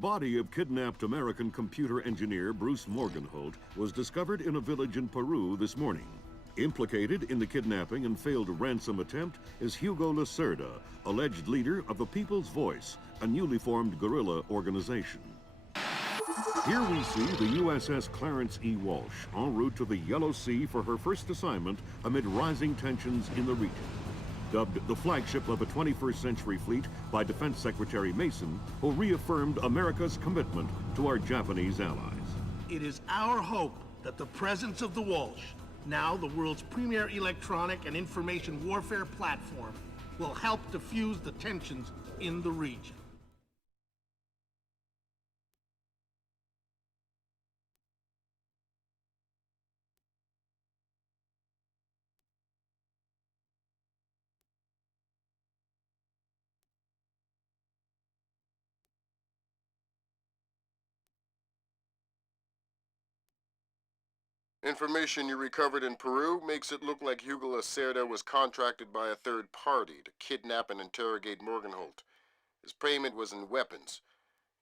body of kidnapped American computer engineer Bruce Morgenholt was discovered in a village in Peru this morning. Implicated in the kidnapping and failed ransom attempt is Hugo Lacerda, alleged leader of the People's Voice, a newly formed guerrilla organization. Here we see the USS Clarence E. Walsh en route to the Yellow Sea for her first assignment amid rising tensions in the region. Dubbed the flagship of a 21st century fleet by Defense Secretary Mason, who reaffirmed America's commitment to our Japanese allies. It is our hope that the presence of the Walsh, now the world's premier electronic and information warfare platform, will help diffuse the tensions in the region. Information you recovered in Peru makes it look like Hugo Lacerda was contracted by a third party to kidnap and interrogate Morgenholt. His payment was in weapons.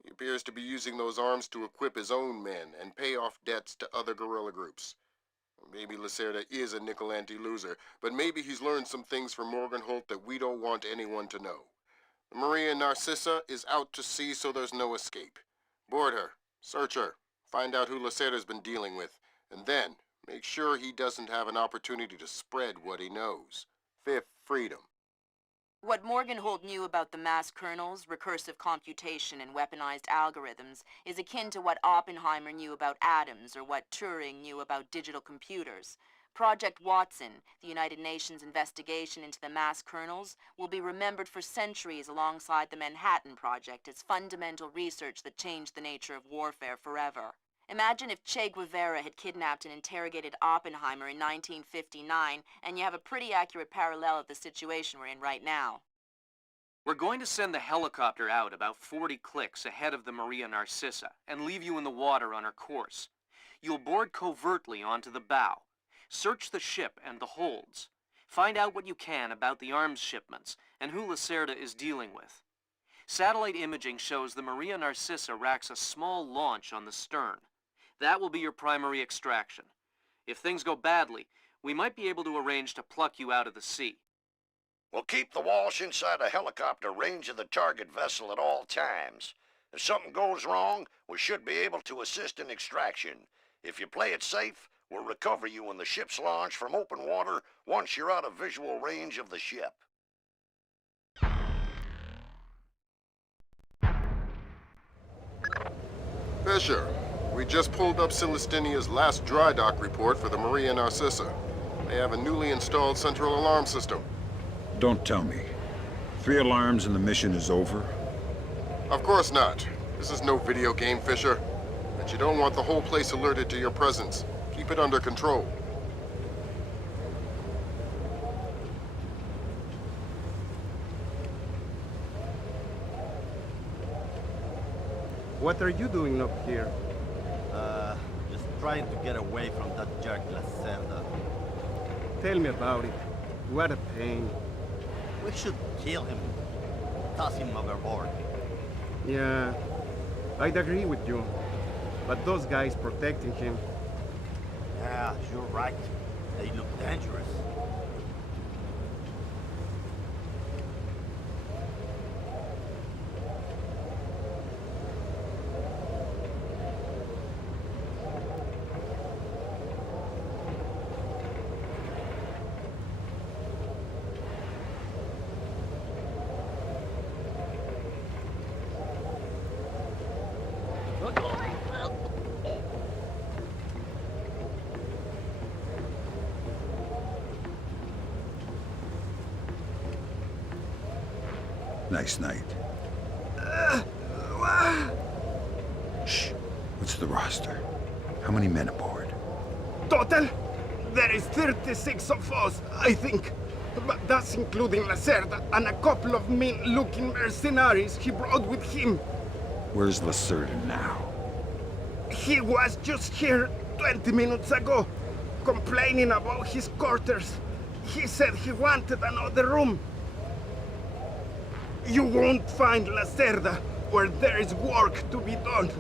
He appears to be using those arms to equip his own men and pay off debts to other guerrilla groups. Maybe Lacerda is a nickel-ante loser, but maybe he's learned some things from Morgenholt that we don't want anyone to know. The Maria Narcissa is out to sea, so there's no escape. Board her, search her, find out who Lacerda's been dealing with, and then make sure he doesn't have an opportunity to spread what he knows. Fifth freedom. What Morgenholt knew about the Masse Kernels, recursive computation, and weaponized algorithms is akin to what Oppenheimer knew about atoms or what Turing knew about digital computers. Project Watson, the United Nations investigation into the Masse Kernels, will be remembered for centuries alongside the Manhattan Project as fundamental research that changed the nature of warfare forever. Imagine if Che Guevara had kidnapped and interrogated Oppenheimer in 1959, and you have a pretty accurate parallel of the situation we're in right now. We're going to send the helicopter out about 40 clicks ahead of the Maria Narcissa and leave you in the water on her course. You'll board covertly onto the bow. Search the ship and the holds. Find out what you can about the arms shipments and who Lacerda is dealing with. Satellite imaging shows the Maria Narcissa racks a small launch on the stern. That will be your primary extraction. If things go badly, we might be able to arrange to pluck you out of the sea. We'll keep the Walsh inside a helicopter range of the target vessel at all times. If something goes wrong, we should be able to assist in extraction. If you play it safe, we'll recover you when the ship's launched from open water once you're out of visual range of the ship. Fisher, we just pulled up Celestinia's last dry dock report for the Maria Narcissa. They have a newly installed central alarm system. Don't tell me. 3 alarms and the mission is over? Of course not. This is no video game, Fisher. But you don't want the whole place alerted to your presence. Keep it under control. What are you doing up here? Just trying to get away from that jerk Lacerda. Tell me about it. What a pain. We should kill him. Toss him overboard. Yeah, I'd agree with you. But those guys protecting him... Yeah, you're right. They look dangerous. Nice night. Shh. What's the roster? How many men aboard? Total? There is 36 of us, I think. But that's including Lacerda and a couple of mean-looking mercenaries he brought with him. Where's Lacerda now? He was just here 20 minutes ago, complaining about his quarters. He said he wanted another room. You won't find Lacerda where there is work to be done.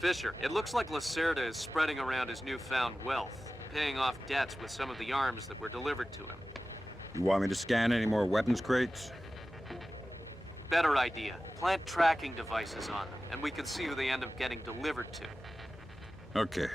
Fisher, it looks like Lacerda is spreading around his newfound wealth, paying off debts with some of the arms that were delivered to him. You want me to scan any more weapons crates? Better idea. Plant tracking devices on them, and we can see who they end up getting delivered to. Okay.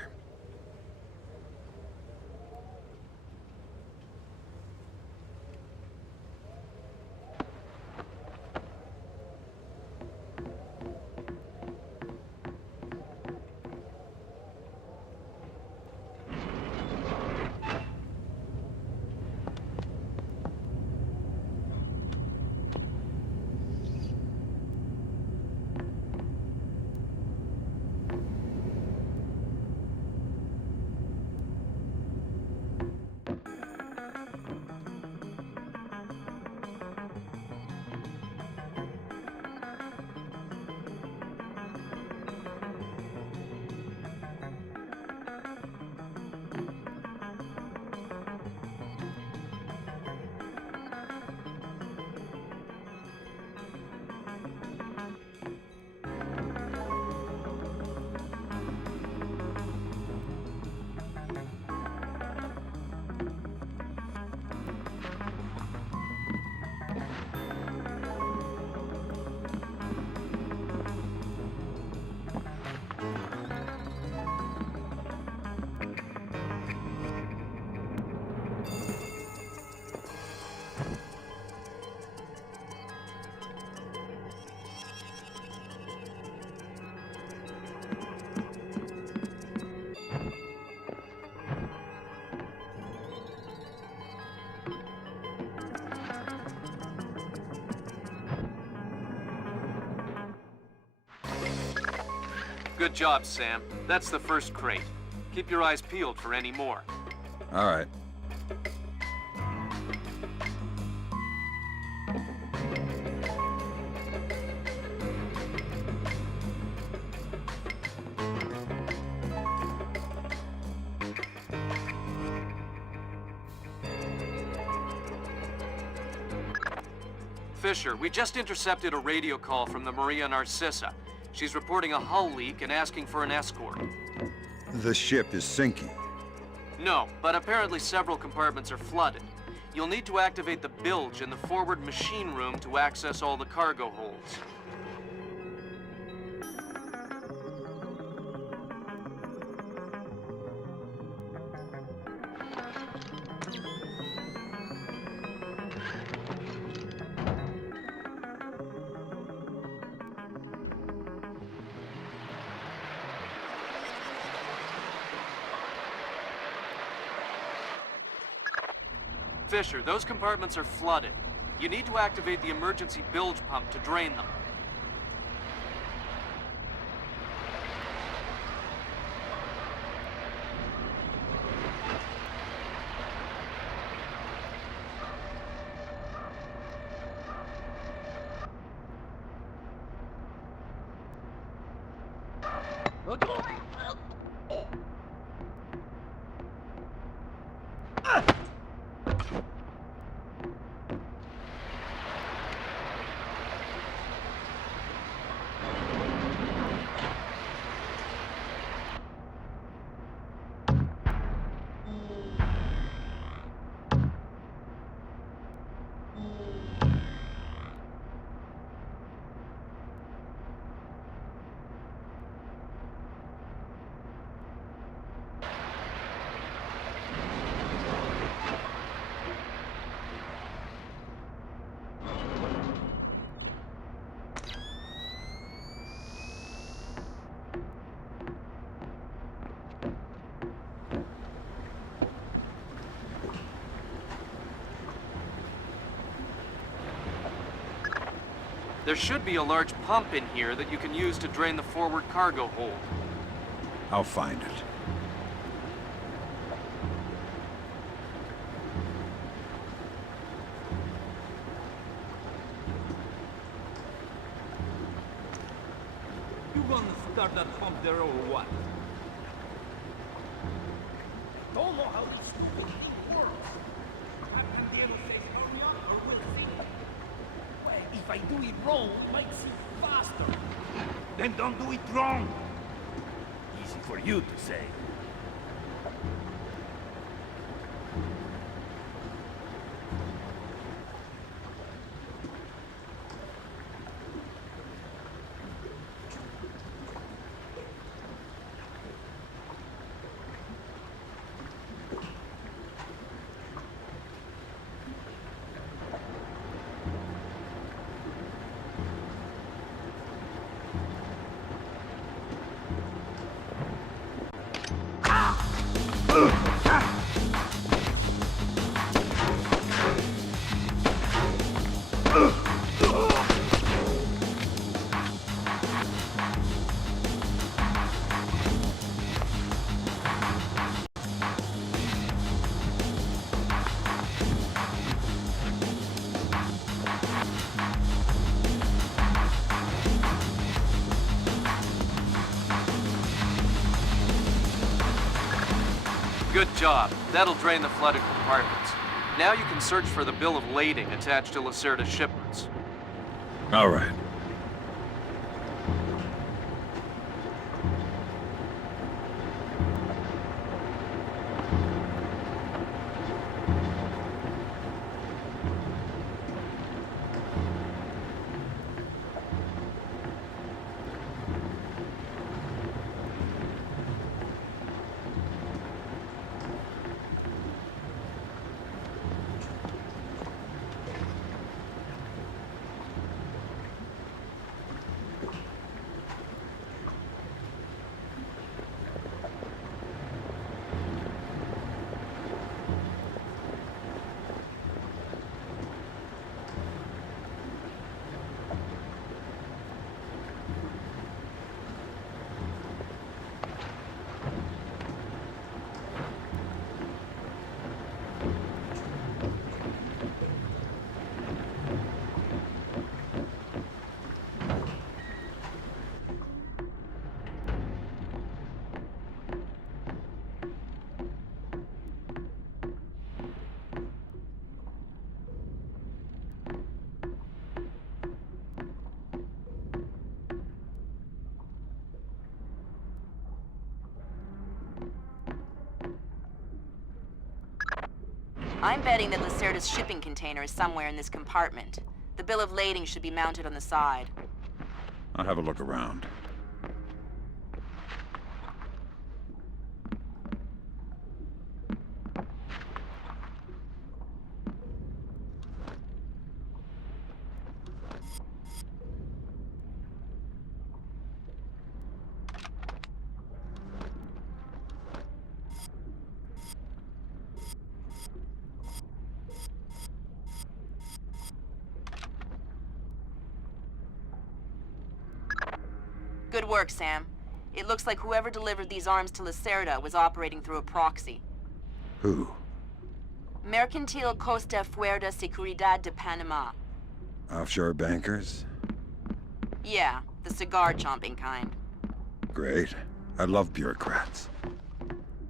Good job, Sam. That's the first crate. Keep your eyes peeled for any more. All right. Fisher, we just intercepted a radio call from the Maria Narcissa. She's reporting a hull leak and asking for an escort. The ship is sinking. No, but apparently several compartments are flooded. You'll need to activate the bilge in the forward machine room to access all the cargo holds. Fisher, those compartments are flooded. You need to activate the emergency bilge pump to drain them. There should be a large pump in here that you can use to drain the forward cargo hold. I'll find it. You gonna start that pump there or what? Don't know how this stupid thing works. Captain Diego says hurry up or we'll see. Well, if I do it wrong, it makes it faster. Then don't do it wrong. Easy for you to say. Good job. That'll drain the flooded compartments. Now you can search for the bill of lading attached to Lacerda's shipments. All right. I'm betting that Lacerda's shipping container is somewhere in this compartment. The bill of lading should be mounted on the side. I'll have a look around. Good work, Sam. It looks like whoever delivered these arms to Lacerda was operating through a proxy. Who? Mercantil Costa Fuerza Seguridad de Panama. Offshore bankers? Yeah, the cigar-chomping kind. Great. I love bureaucrats.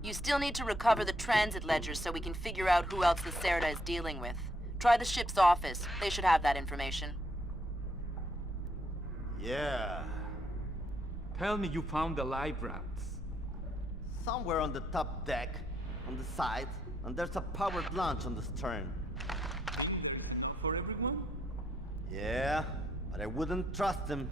You still need to recover the transit ledgers so we can figure out who else Lacerda is dealing with. Try the ship's office. They should have that information. Yeah. Tell me you found the live routes. Somewhere on the top deck, on the sides, and there's a powered launch on the stern. For everyone? Yeah, but I wouldn't trust them.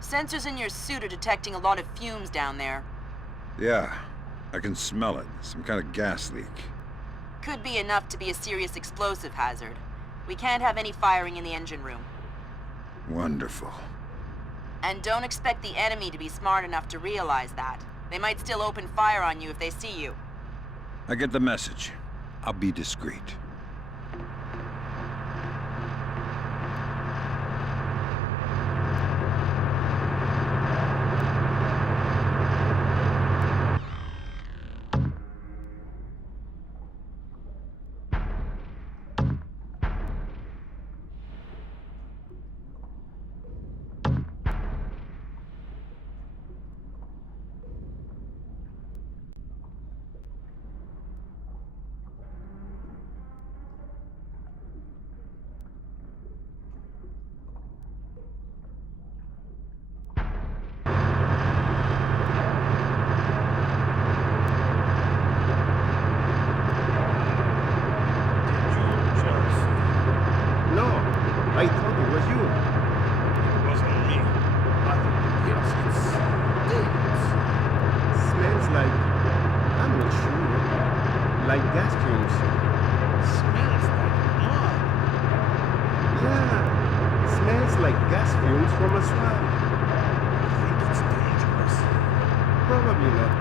Sensors in your suit are detecting a lot of fumes down there. Yeah, I can smell it. Some kind of gas leak. Could be enough to be a serious explosive hazard. We can't have any firing in the engine room. Wonderful. And don't expect the enemy to be smart enough to realize that. They might still open fire on you if they see you. I get the message. I'll be discreet. I thought it was you. It wasn't me. But yes, it stinks. Smells like... I'm not sure. Like gas fumes. Smells like mud. Yeah. Smells like gas fumes from a swamp. I think it's dangerous. Probably not.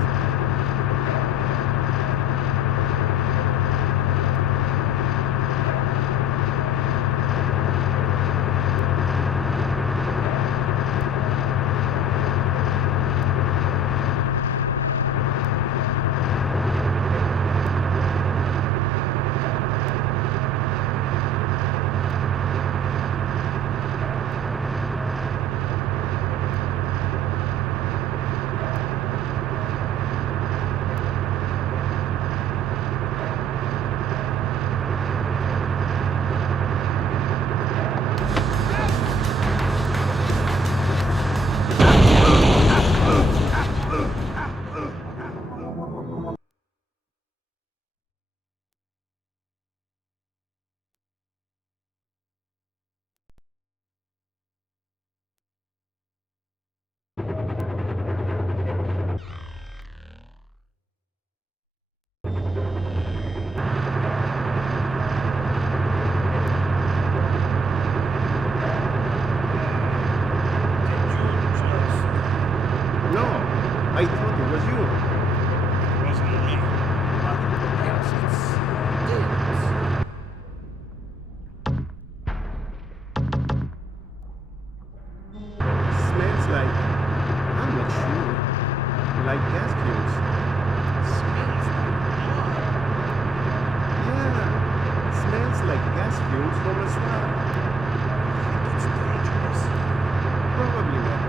you. It wasn't me. But yes, Smells like, I'm not sure, like gas fumes. smells like blood. Yeah, smells like gas fumes from a swamp. It's dangerous. Probably not.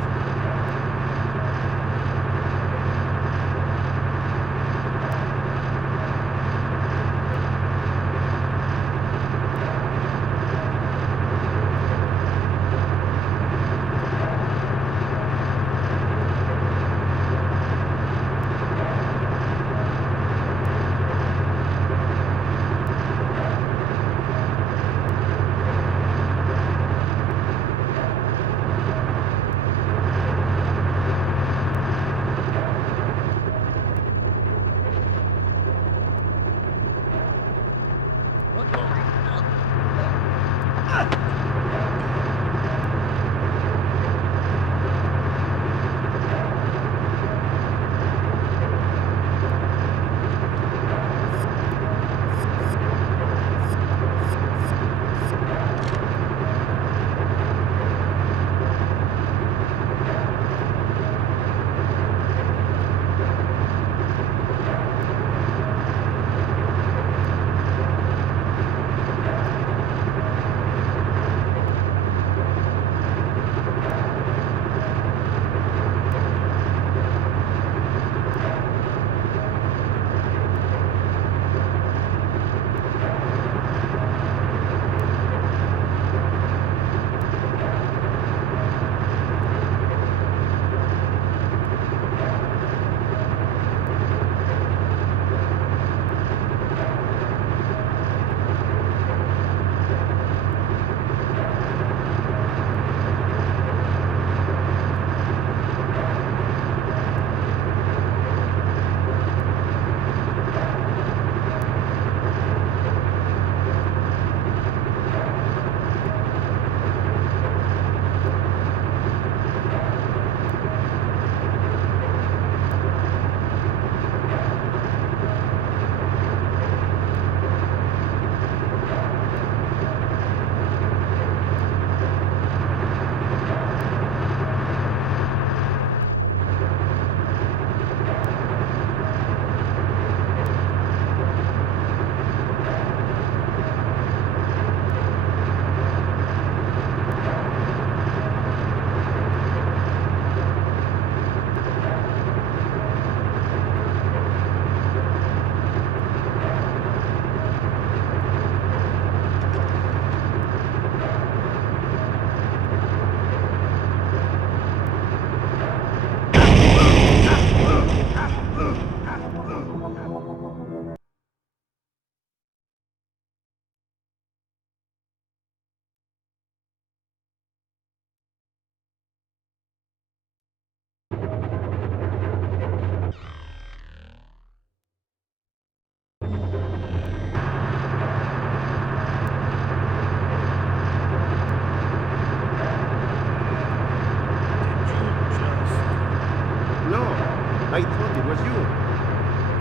I thought it was you.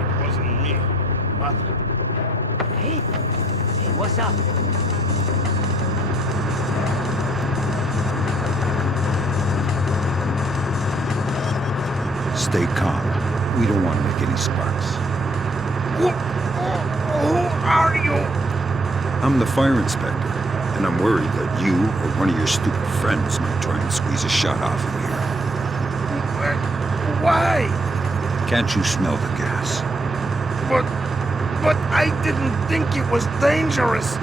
It wasn't me. Madre. Hey? Hey, what's up? Stay calm. We don't want to make any sparks. Who are you? I'm the fire inspector, and I'm worried that you or one of your stupid friends might try and squeeze a shot off of here. Why? Can't you smell the gas? But I didn't think it was dangerous.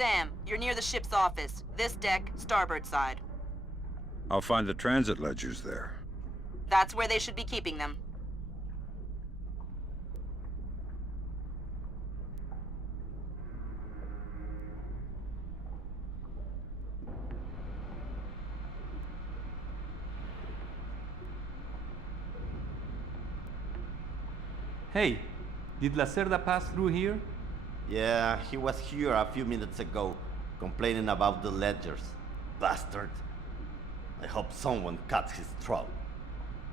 Sam, you're near the ship's office. This deck, starboard side. I'll find the transit ledgers there. That's where they should be keeping them. Hey, did Lacerda pass through here? Yeah, he was here a few minutes ago, complaining about the ledgers. Bastard. I hope someone cuts his throat.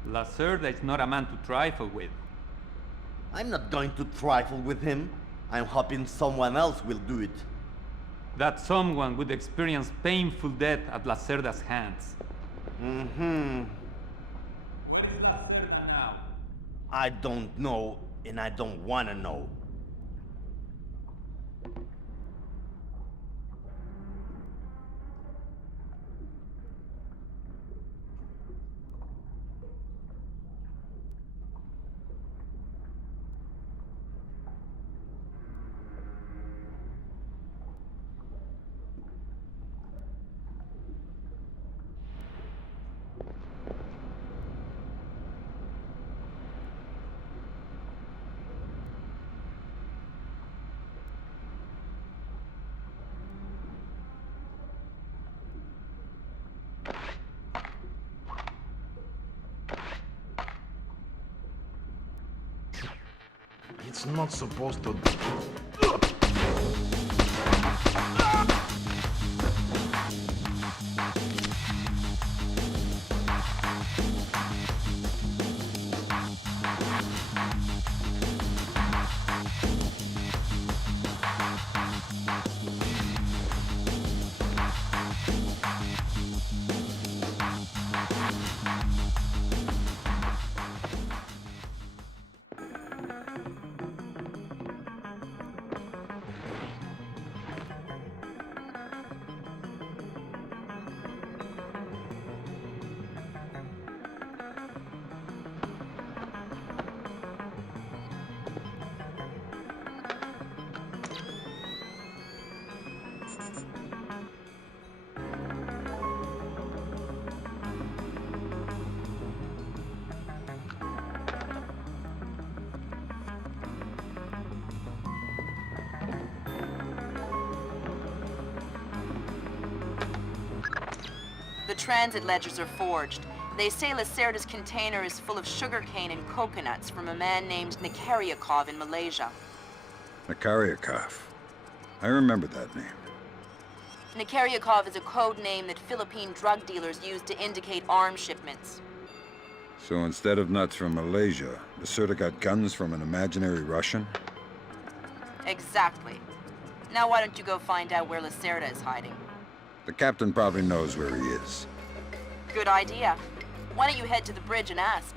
Lacerda is not a man to trifle with. I'm not going to trifle with him. I'm hoping someone else will do it. That someone would experience painful death at Lacerda's hands. Mm-hmm. Where's Lacerda now? I don't know, and I don't want to know. It's not supposed to... The transit ledgers are forged. They say Lacerda's container is full of sugarcane and coconuts from a man named Nikariakov in Malaysia. Nikariakov. I remember that name. Nikariakov is a code name that Philippine drug dealers use to indicate arms shipments. So instead of nuts from Malaysia, Lacerda got guns from an imaginary Russian? Exactly. Now why don't you go find out where Lacerda is hiding? The captain probably knows where he is. Good idea. Why don't you head to the bridge and ask?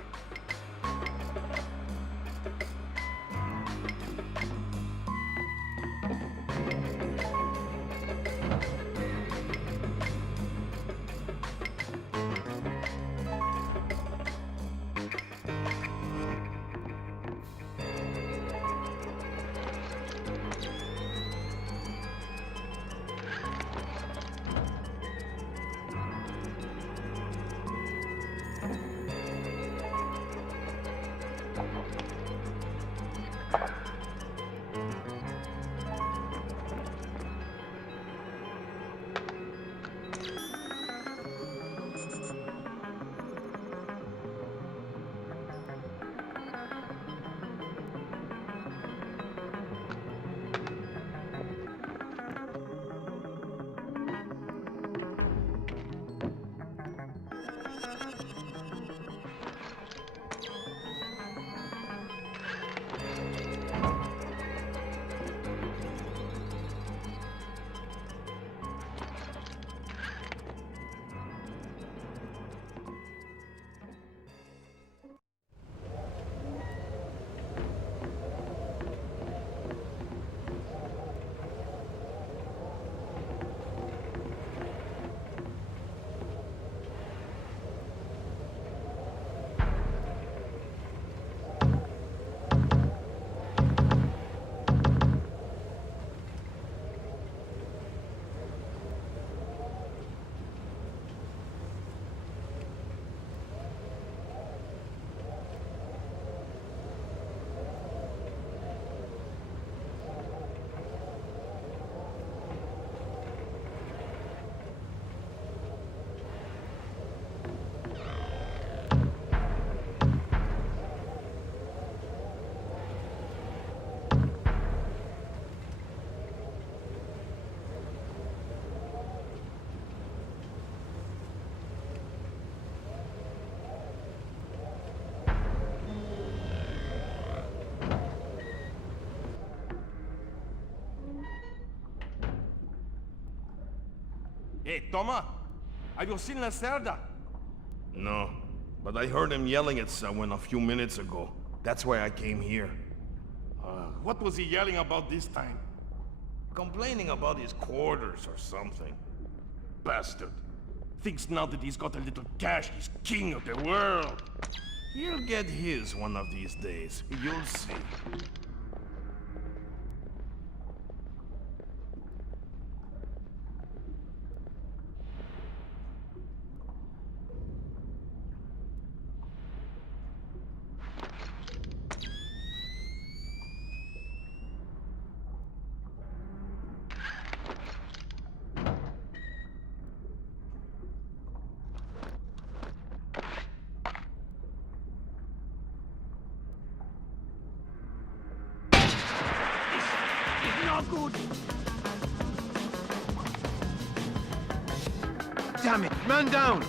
Hey, Toma, have you seen Lacerda? No, but I heard him yelling at someone a few minutes ago. That's why I came here. What was he yelling about this time? Complaining about his quarters or something. Bastard. Thinks now that he's got a little cash, he's king of the world. He'll get his one of these days. You'll see. Good. Damn it! Man down!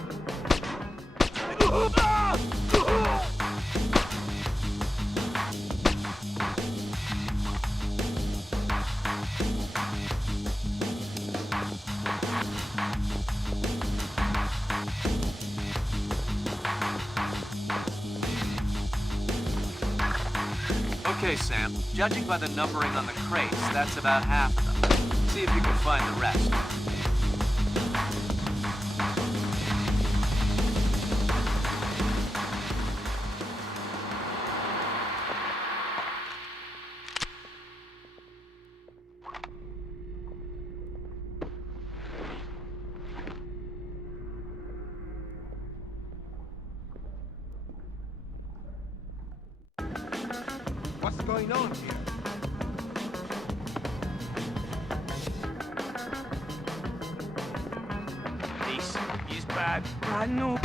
Okay, Sam. Judging by the numbering on the crates, that's about half of them. See if you can find the rest. What's going on here? This is bad. I know.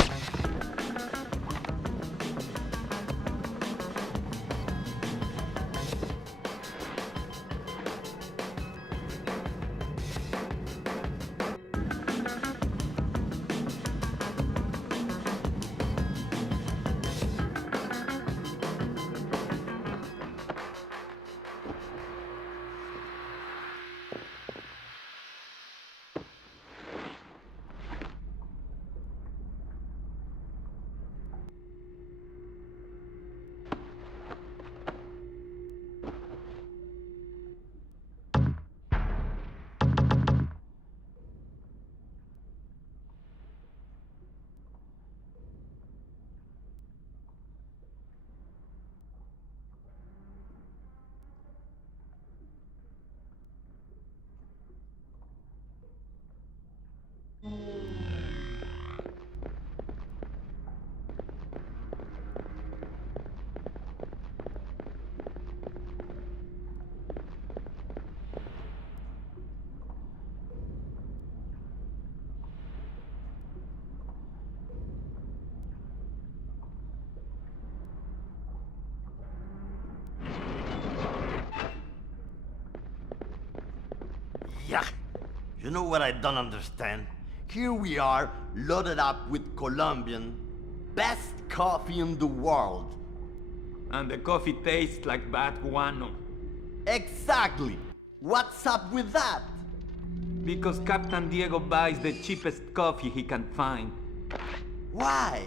Yeah. You know what I don't understand? Here we are, loaded up with Colombian, best coffee in the world. And the coffee tastes like bad guano. Exactly! What's up with that? Because Captain Diego buys the cheapest coffee he can find. Why?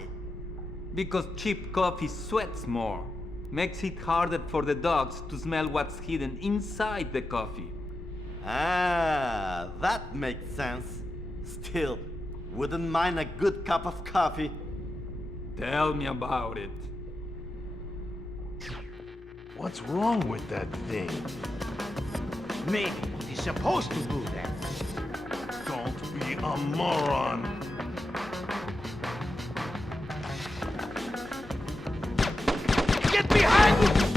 Because cheap coffee sweats more. Makes it harder for the dogs to smell what's hidden inside the coffee. Ah, that makes sense. Still, wouldn't mind a good cup of coffee. Tell me about it. What's wrong with that thing? Maybe it is supposed to do that. Don't be a moron. Get behind me!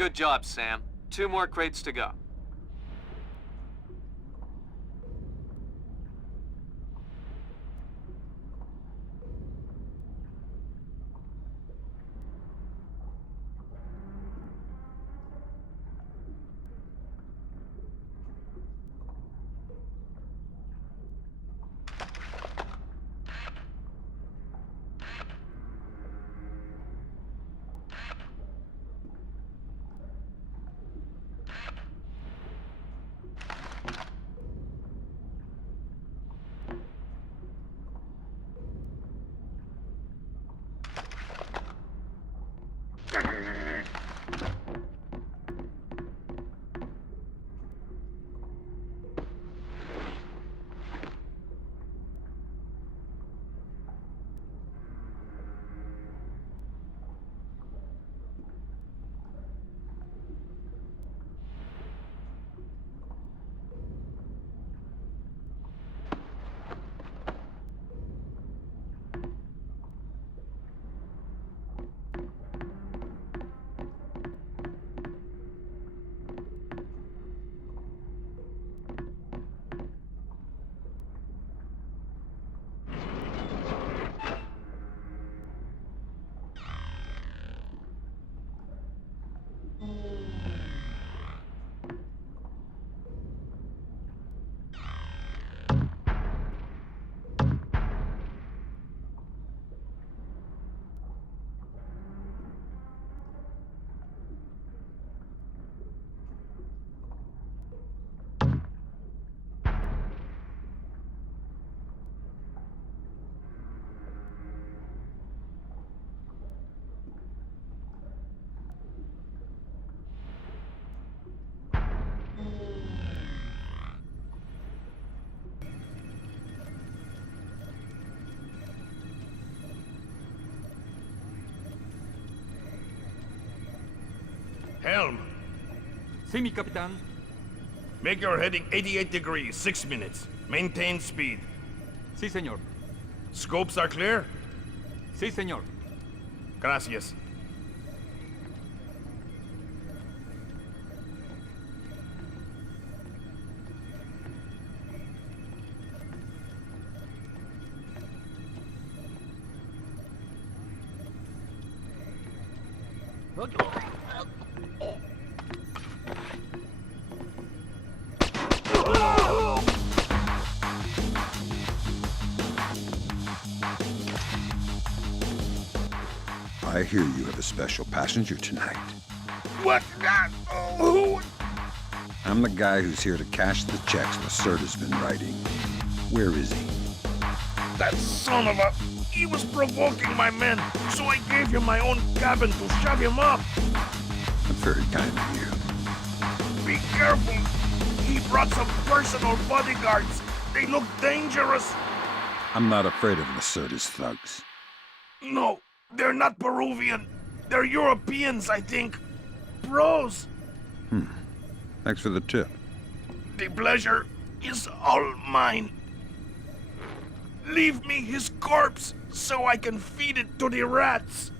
Good job, Sam. 2 more crates to go. Helm, Sí, mi capitán. make your heading 88 degrees, 6 minutes. Maintain speed. Sí, señor. Scopes are clear? Sí, señor. Gracias. I hear you have a special passenger tonight. What's that? Oh, I'm the guy who's here to cash the checks Lacerda's been writing. Where is he? that son of a... He was provoking my men, so I gave him my own cabin to shut him up. That's very kind of you. Be careful. He brought some personal bodyguards. They look dangerous. I'm not afraid of Lacerda's thugs. No, they're not Peruvian. They're Europeans, I think. Pros. Thanks for the tip. The pleasure is all mine. Leave me his corpse so I can feed it to the rats.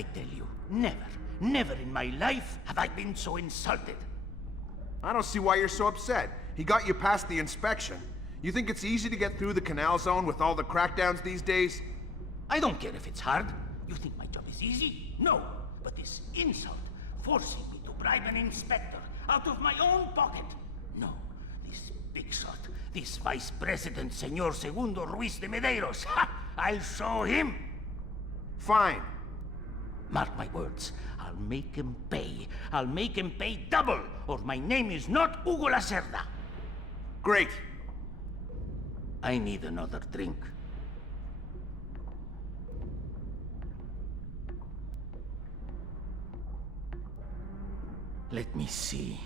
I tell you, never in my life have I been so insulted. I don't see why you're so upset. He got you past the inspection. You think it's easy to get through the canal zone with all the crackdowns these days? I don't care if it's hard. You think my job is easy? No. But this insult, forcing me to bribe an inspector out of my own pocket. No. This big shot, this Vice President, Senor Segundo Ruiz de Medeiros. Ha! I'll show him. Fine. Mark my words. I'll make him pay. I'll make him pay double, or my name is not Hugo Lacerda. Great. I need another drink. Let me see.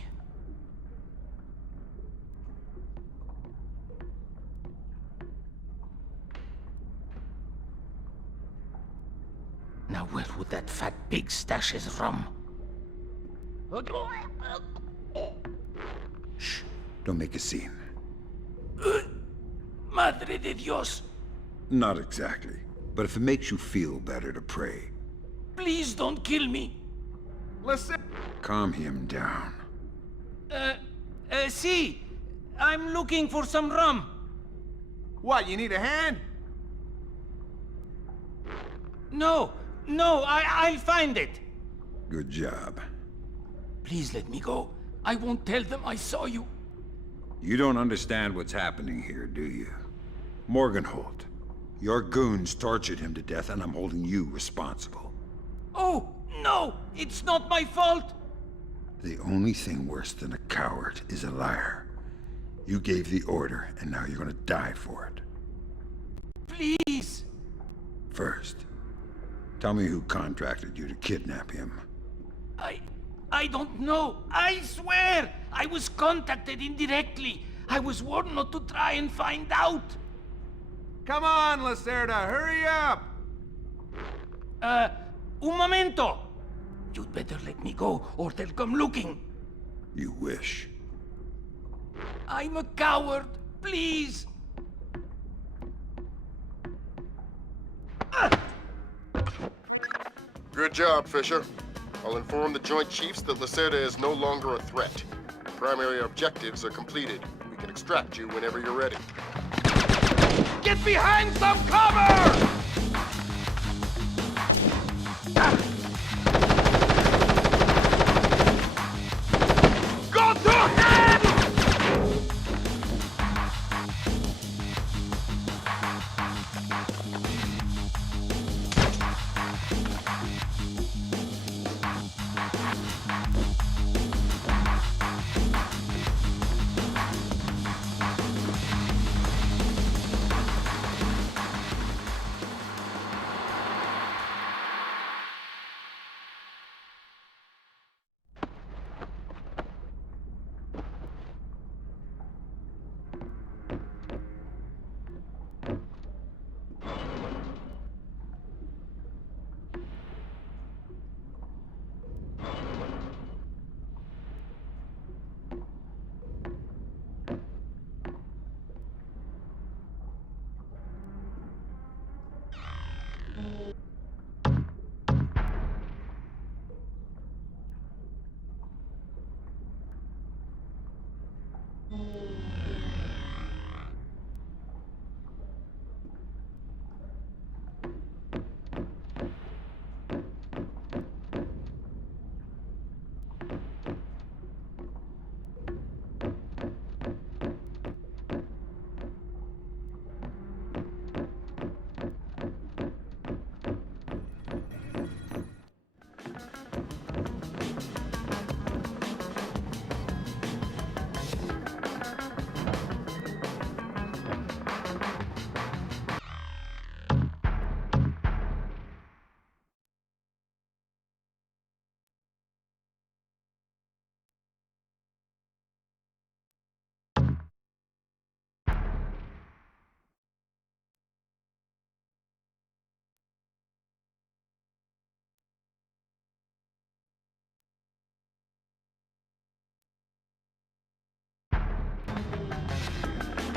Now where would that fat pig stash his rum? Shh. Don't make a scene. Madre de Dios. Not exactly. But if it makes you feel better to pray. Please don't kill me. Listen. Calm him down. See. I'm looking for some rum. What, you need a hand? No, I'll find it. Good job. Please let me go. I won't tell them I saw you. You don't understand what's happening here, do you? Morgenholt, your goons tortured him to death, and I'm holding you responsible. Oh, no! It's not my fault! The only thing worse than a coward is a liar. You gave the order, and now you're gonna die for it. Please! First, tell me who contracted you to kidnap him. I don't know. I swear! I was contacted indirectly. I was warned not to try and find out. Come on, Lacerda, hurry up! Un momento! You'd better let me go, or they'll come looking. You wish. I'm a coward. Please! Good job, Fisher. I'll inform the Joint Chiefs that Lacerda is no longer a threat. Primary objectives are completed. We can extract you whenever you're ready. Get behind some cover! Go to hell!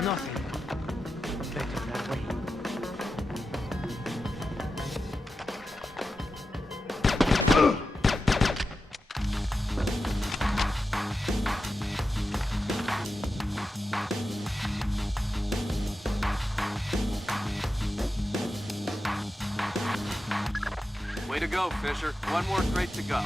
Nothing. Better that way. Way to go, Fisher. One more crate to go.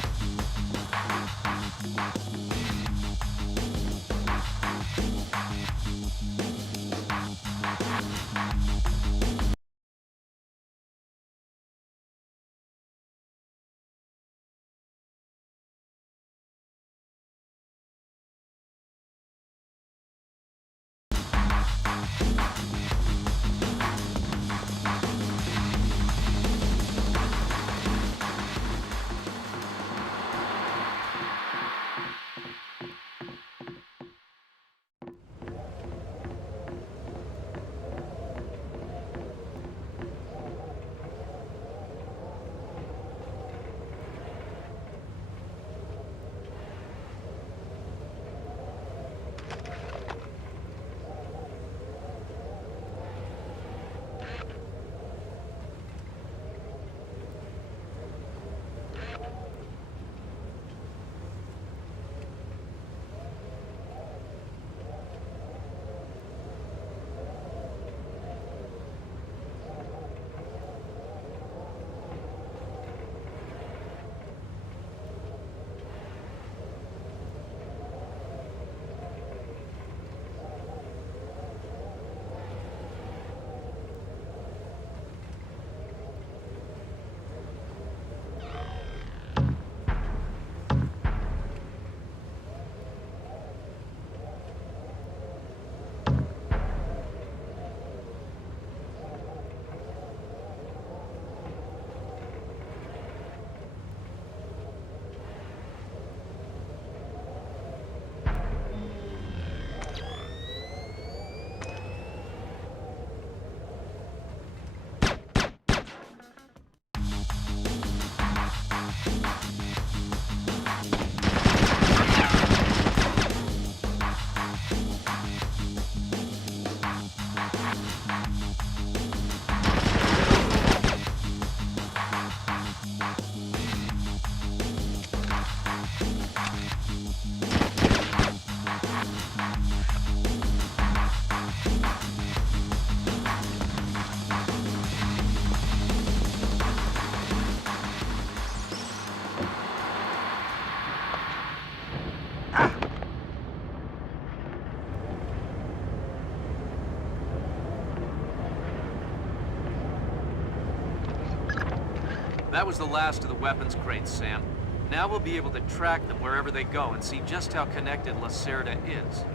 That was the last of the weapons crates, Sam. Now we'll be able to track them wherever they go and see just how connected Lacerda is.